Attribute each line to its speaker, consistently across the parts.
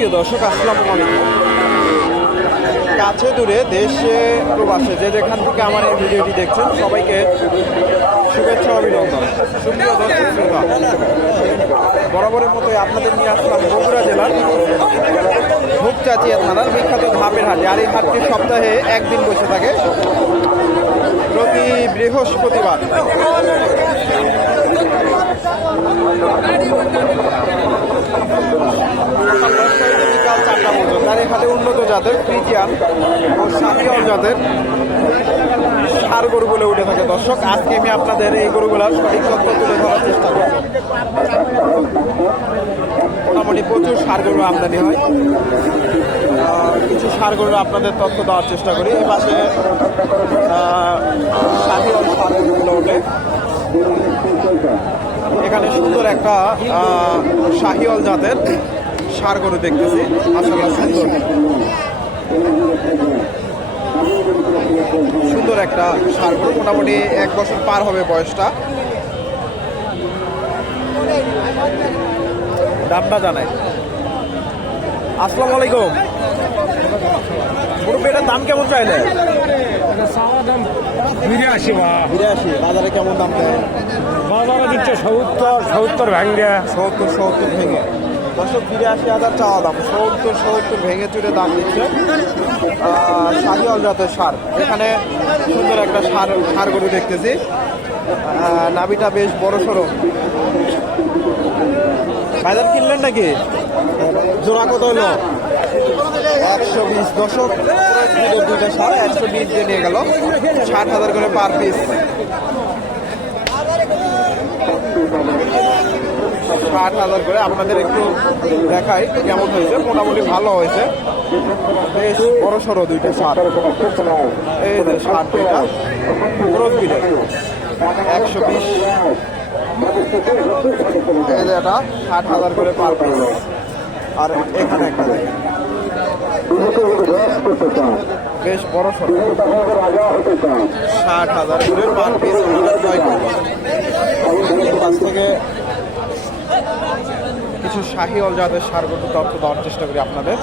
Speaker 1: সুপ্রিয় দর্শক, আসসালামু আলাইকুম। কাছে দূরে দেশে প্রবাসে যে যেখান থেকে আমার এই ভিডিওটি দেখছেন, সবাইকে শুভেচ্ছা, অভিনন্দন। সুপ্রিয় দর্শক বরাবরের মতোই আপনাদের নিয়ে আসলাম বগুড়া জেলার ধূপচাচিয়া থানার বিখ্যাত ধাপের হাটে। আর এই হাটটি সপ্তাহে একদিন বসে থাকে। প্রতি বৃহস্পতিবার জাতের ফ্রিজিয়ান ও সাকিয়ল জাতের সার গরু বলে উঠে থাকে। দর্শক আজকে আমি আপনাদের এই গরুগুলার সঠিক তথ্য তুলে ধরার চেষ্টা করব। মোটামুটি প্রচুর সার গরু আমদানি হয়। কিছু সার গরু আপনাদের তথ্য দেওয়ার চেষ্টা করি। এই পাশে সাকিয়ল সার গরুগুলো ওঠে। এখানে সুন্দর একটা আহ, শাহিওয়াল জাতের সার গরু দেখতেছি। মাসাল্লাহ সুন্দর। একটা সার মোটামুটি এক বছর পার হবে বয়সটা। দামটা জানাই। আসসালামু আলাইকুম। মুরব্বী দাম কেমন চাইলে?
Speaker 2: বিরাশি বা
Speaker 1: বিরাশি বাজারে কেমন দাম দেয়?
Speaker 2: বাজারে দিচ্ছে সত্তর সত্তর ভাঙ্গে।
Speaker 1: সত্তর সত্তর ভেঙে। দশক বিরাশি হাজার চাওয়া দাম। সত্তর সত্তর ভেঙে চুরে দাম দিচ্ছে। শাহিওয়াল জাতের সার। এখানে সুন্দর একটা সার সার গরু দেখতেছি। নাবিটা বেশ বড় সড়ো। বাজার কিনলেন নাকি? জোড়া কত হলো? একশো বিশ। দশক দুইটা সার, একশো বিশ দিয়ে নিয়ে গেল। ষাট হাজার করে পার পিস ষাট হাজার করে আপনাদের একটু দেখাই কেমন হয়েছে। মোটামুটি ভালো হয়েছে। বেশ বড় সড়ো দুইটা সার। এই যে সার দুইটা। ক্রস বিলের একশো বিশ। এই যে এটা, ষাট হাজার করে পার পিস। আর এখানে একটা। বেশ বড় সড়ো। ষাট হাজার করে পার পিস। থেকে কিছু শাহিওয়াল জাতের সারগত তথ্য দেওয়ার চেষ্টা করি আপনাদের।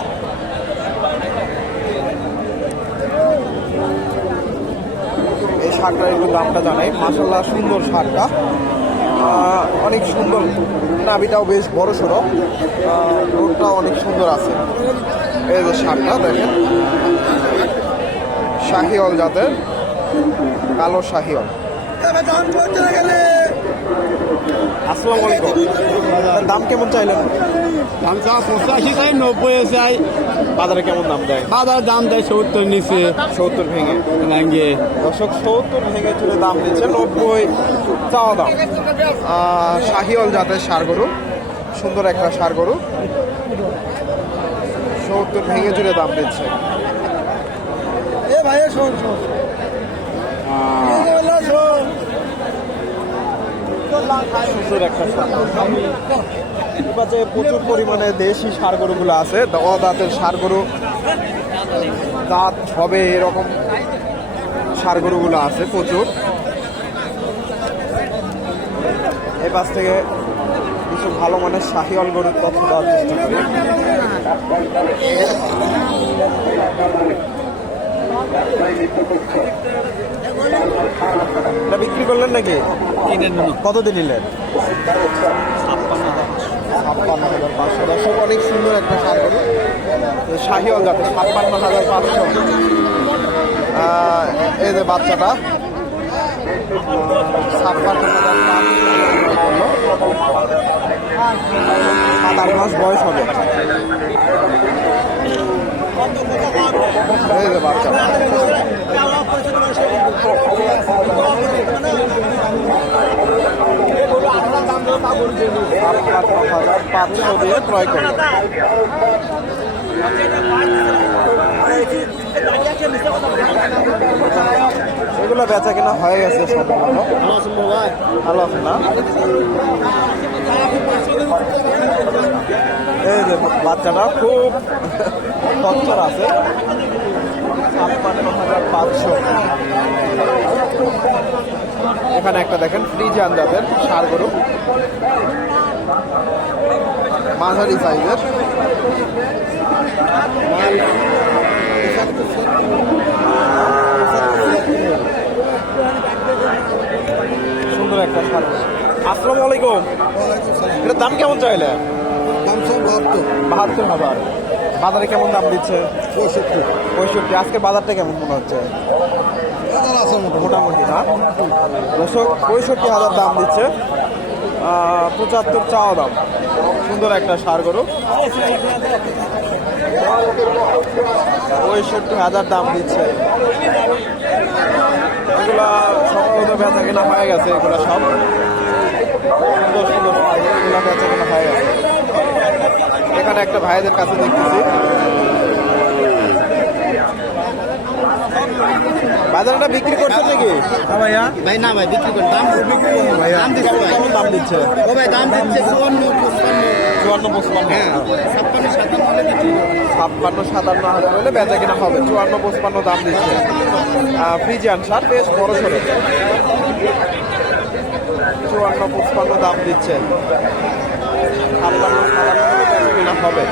Speaker 1: এই শাকটার একটু দামটা জানাই। মাসাল্লাহ সুন্দর শাকটা। অনেক সুন্দর। নাভিটাও বেশ বড় সড়ো। রোডটাও অনেক সুন্দর আছে। এই যে শাকটা, দেখেন। শাহিওয়াল জাতের কালো শাহিওয়াল আসসালামু আলাইকুম। দাম কেমন চাইলেন?
Speaker 2: দাম চাওয়া পঁচাশি চাই নব্বই চাই।
Speaker 1: বাজারে কেমন দাম দেয়?
Speaker 2: বাজার দাম দেয় সত্তর নিচে।
Speaker 1: সত্তর ভেঙে।
Speaker 2: ভাঙ্গে
Speaker 1: দর্শক সত্তর ভেঙে চলে দাম দিচ্ছে নব্বই। চাওয়া দাম। আহ, শাহিওয়াল জাতের সার গরু। সুন্দর একটা সার গরু। সত্তর ভেঙে চলে দাম দিচ্ছে। প্রচুর পরিমাণে দেশি সার গরুগুলো আছে, দ- দাঁতের সার গরু দাঁত হবে এরকম সার গরুগুলো আছে প্রচুর। এই পাশ থেকে কিছু ভালো মানের শাহিওয়াল গরুর তথ্য দেওয়ার চেষ্টা করি। এটা বিক্রি করলেন নাকি? কত দিন নিলেন? ছাপ্পান্ন হাজার পাঁচশো। দর্শক অনেক সুন্দর একটা সার গরু শাহিওয়াল যাতে ছাপ্পান্ন হাজার পাঁচশো। এই যে বাচ্চাটা। ছাপ্পান্ন হাজার সাত আট মাস বয়স হবে? এই যে বাচ্চাটা পাঁচশো দিয়ে ক্রয় করল এগুলো বেচা কেনা হয়ে গেছে সম্পূর্ণ ভালো আছেন না বাচ্চাটা খুব তৎপর আছে। পাঁচশো। এখানে একটা দেখেন, ফ্রিজ আন্দাজের সার গরু। মাঝারি সাইজের। সুন্দর একটা সার। আসসালামু আলাইকুম। এটার দাম কেমন চাইলে বাহাত্তর হাজার। বাজারে কেমন দাম দিচ্ছে?
Speaker 3: পঁয়ষট্টি।
Speaker 1: পঁয়ষট্টি। আজকে বাজারটা কেমন মনে হচ্ছে?
Speaker 3: মোটামুটি।
Speaker 1: না? দর্শক পঁয়ষট্টি হাজার দাম দিচ্ছে। পঁচাত্তর চাওয়া দাম। সুন্দর একটা সার গরু। পঁয়ষট্টি হাজার দাম দিচ্ছে। এগুলা সম্ভবত বেচা কেনা হয়ে গেছে এগুলা সব। সুন্দর সুন্দর এগুলা বেচা কেনা হয়ে গেছে। এখানে একটা ভাইদের কাছে দেখতেছি। বাজারটা বিক্রি করছেন নাকি?
Speaker 3: ভাইয়া। ভাই না ভাই বিক্রি করে দাম বিক্রি করুন ভাইয়া। দাম দিচ্ছে
Speaker 1: কেমন কেমন দাম দিচ্ছে?
Speaker 3: ও ভাই দাম দিচ্ছে চুয়ান্ন পঁচপান্ন।
Speaker 1: চুয়ান্ন পঁচপান্ন।
Speaker 3: হ্যাঁ ছাপ্পান্ন সাতান্ন হলে বিক্রি করুন।
Speaker 1: ছাপ্পান্ন সাতান্ন হাজার হলে বেচা কিনা হবে। চুয়ান্ন পঁচপান্ন দাম দিচ্ছে। ফ্রিজিয়ান সার বেশ বড় সড়ো চুয়ান্ন পঁচপান্ন দাম দিচ্ছে। ছাপ্পান্ন সাতান্ন হবে।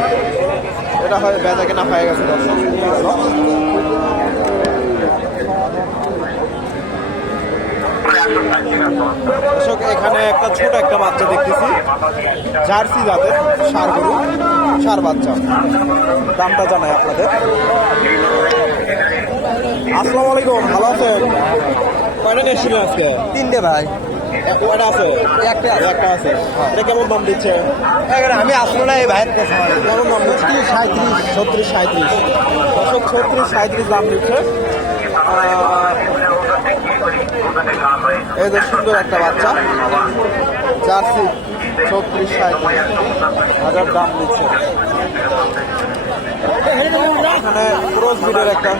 Speaker 1: এটা হয় বেচা কিনা হয়ে গেছে দর্শক। দর্শক এখানে একটা ছোট একটা বাচ্চা দেখতেছি। জার্সি জাতের সার গরু সার বাচ্চা। দামটা জানাই আপনাদের। আসসালামু আলাইকুম ভালো আছেন? কয়টা নিয়েছিলেন আজকে?
Speaker 3: তিনটে ভাই।
Speaker 1: কয়টা আছে?
Speaker 3: একটা
Speaker 1: একটা আছে। এটা কেমন দাম দিচ্ছে?
Speaker 3: এখানে আমি আসলো না এই ভাইয়ের কাছে।
Speaker 1: কেমন দাম দিচ্ছে? সাঁত্রিশ ছত্রিশ সাঁত্রিশ দশক ছত্রিশ সাঁত্রিশ দাম দিচ্ছে। এই যে সুন্দর একটা বাচ্চা। জার্সি ছত্রিশ সাঁত্রিশ হাজার দাম দিচ্ছে। এখানে ক্রস বিডের একটা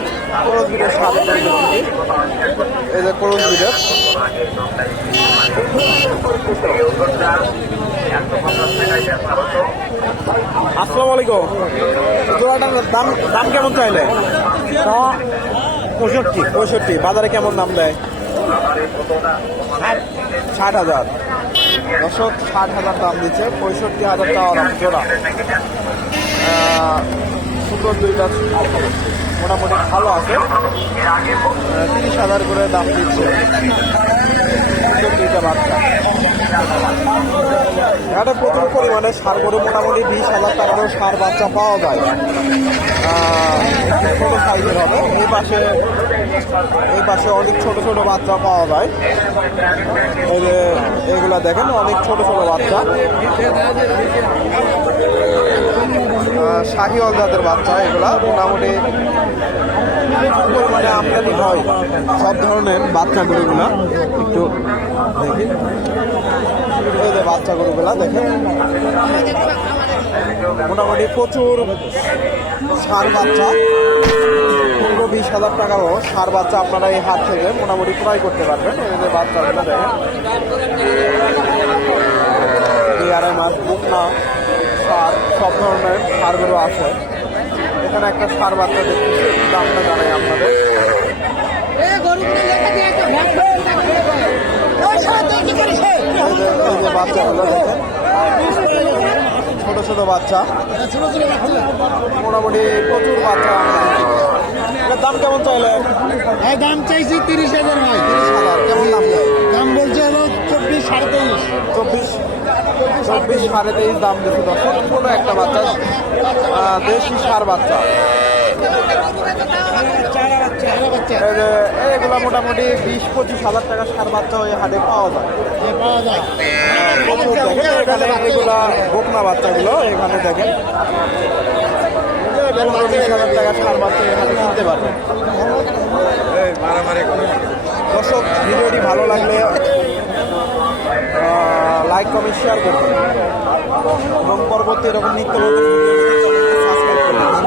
Speaker 1: ক্রস বিডের সাথে এই যে ক্রস বিডের আলাইকুম জোড়াটার দাম দাম কেমন চাইলে? পঁয়ষট্টি। পঁয়ষট্টি। বাজারে কেমন দাম দেয়? ষাট হাজার। দশক ষাট হাজার দাম দিচ্ছে। পঁয়ষট্টি হাজার টাকা দাম জোড়া। সুন্দর দুইটা মোটামুটি ভালো আছে। তিরিশ হাজার করে দাম দিচ্ছে। দুইটা বাচ্চা এখানে প্রচুর পরিমাণে সার গরু, মোটামুটি বিশ হাজার টাকারও সার বাচ্চা পাওয়া যায়। ছোট সাইজের হবে। এই পাশে এই পাশে অনেক ছোট ছোট বাচ্চা পাওয়া যায়। এই যে, এগুলা দেখেন, অনেক ছোট ছোট বাচ্চা। শাহিওয়াল জাতের বাচ্চা এগুলা, মোটামুটি প্রচুর পরিমাণে আমদানি হয় সব ধরনের বাচ্চা গরুগুলা একটু দেখি। বাচ্চা গরুগুলা দেখেন। মোটামুটি প্রচুর সার বাচ্চা। পনেরো বিশ হাজার টাকারও সার বাচ্চা আপনারা এই হাট থেকে মোটামুটি ক্রয় করতে পারবেন। যে বাচ্চাগুলো দেখেন। দুই আড়াই মাস বুকনা, সার, সব ধরনের সারগুলো আছে। এখানে একটা সার বাচ্চা দেখছি দামটা জানাই আপনাদের। যে দেখেন ছোট ছোট বাচ্চা। মোটামুটি প্রচুর বাচ্চা। দাম কেমন চাইলে?
Speaker 3: এই দাম চাইছি তিরিশ হাজার ভাই।
Speaker 1: তিরিশ হাজার কেমন দাম
Speaker 3: দাম বলছে হলো চব্বিশ সাড়ে তেইশ।
Speaker 1: চব্বিশ চব্বিশ সাড়ে তেইশ দাম দিচ্ছে দর্শক। কোনো একটা বাচ্চা দেশি সার বাচ্চা। এগুলো মোটামুটি বিশ পঁচিশ হাজার টাকা সার বাচ্চা ওই হাটে পাওয়া যায়। এখানে এগুলা বকনা বাচ্চাগুলো এখানে দেখেন। পনেরো হাজার টাকা সার বাচ্চা এখানে কিনতে পারবেন। দর্শক ভিডিওটি ভালো লাগলে লাইক কমেন্ট শেয়ার করবেন। এবং পরবর্তী এরকম নিত্য